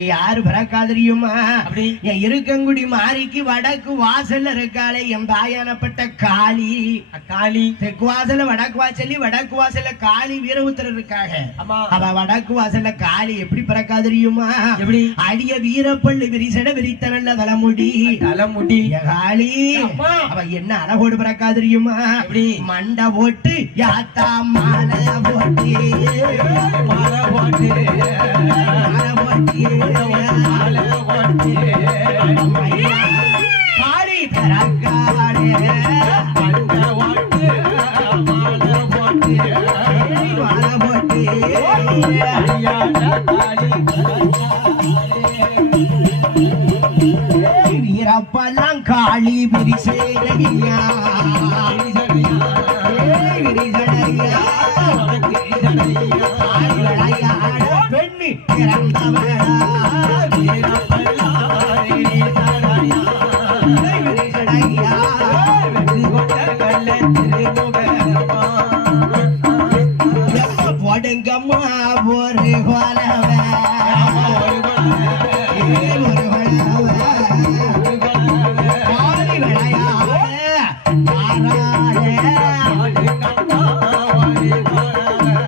யாரு பிறக்காதிரியுமா அப்படி. என் இருக்கங்குடி மாரிக்கு வடக்கு வாசல்ல இருக்காளே என் தாயானப்பட்ட காளி. காளி. தெற்கு வாசல்ல வடக்கு வாசல்லி வடக்கு வாசல்ல காளி வீரபுத்திரர் இருக்காக ஆமா. அவ வடக்கு வாசல்ல காளி எப்படி பிறக்காதிரியுமா எப்படி? அடிய வீரப்பள்ளி விரிசட விரித்தனல்ல தலைமுடி. தலைமுடி. காளி. அவ என்ன அழகோடு பிறக்காதிரியுமா எப்படி? மண்டை போட்டு யாத்தா மாலை போட்டு. வீரப்பெல்லாம் காளி விரிசேனையா விரிசடையா விரிசடையா எப்ப போடுங்கம்மா ஒரு கொலவை ஒரு